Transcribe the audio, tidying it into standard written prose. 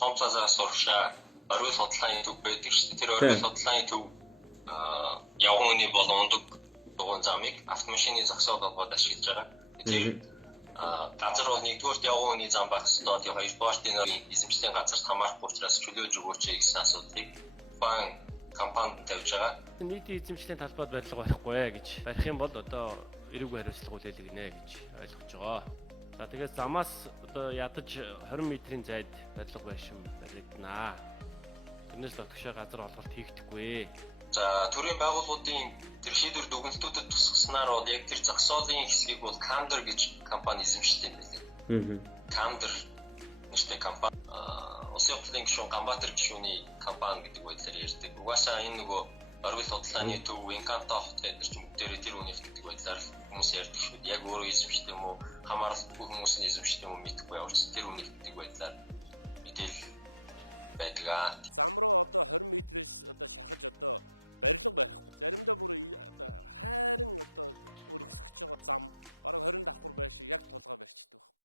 том цаазаас урагшаа орой судалгааны төв байдаг шүү дээ. Тэр орой судалгааны төв явган үний болон ундаг дугуйн замыг автомашины зогсоол болгоод ашиглаж байгаа. Тэгэхээр газар бол нэгдүгээрт явган үний зам байх ёстой. Тэгээ хоёрдугаарт энэ эзэмшлийн газарт хамаарахгүй учраас чөлөөж өгөөч гэсэн асуудлыг баан компанид тавьж байгаа. Нийтийн эзэмшлийн талбайд барилга барихгүй гэж барих юм бол одоо эрүүг хариуцлага үлээлгэнэ гэж ойлгож байгаа. За тэгээд замаас одоо ядаж 20 м-ийн зайд барилга байшин баригдана. Тэрнээс л отгошоо газар олголт хийгдэхгүй. За төрийн байгууллагуудын тэр шийдвэр дүгнэлтүүдэд тусгаснаар бол яг тэр зогсоолын хэсгийг бол Camder гэж компани эзэмшдэг юм билээ. Camder нэртэй компани Улсын хурлын гишүүн Ганбаатар гишүүний компани гэдэг байдлаар ярьдаг. Угаасаа энэ нөгөө оргил судалгааны төв Encanto хот гэдэг чинь бүгдээрээ тэр үнийг гэдэг байдлаар хүмүүс ярьдаг шүү. Яг өөрөө эзэмшдэг юм уу, хамааралгүй хүмүүс нь эзэмшдэг юм уу мэдэхгүй явж тэр үнийг гэдэг байдлаар мэдээлэл байдаг. Зам руу одоо 20 м-ээс одоо шахаж одоо барилга барихгүй. Заримдаа бүр хайрын одоо өргөсгөж байгаа зам бараг 20 давхар байшин яг тулгаа барьчихдээ байна.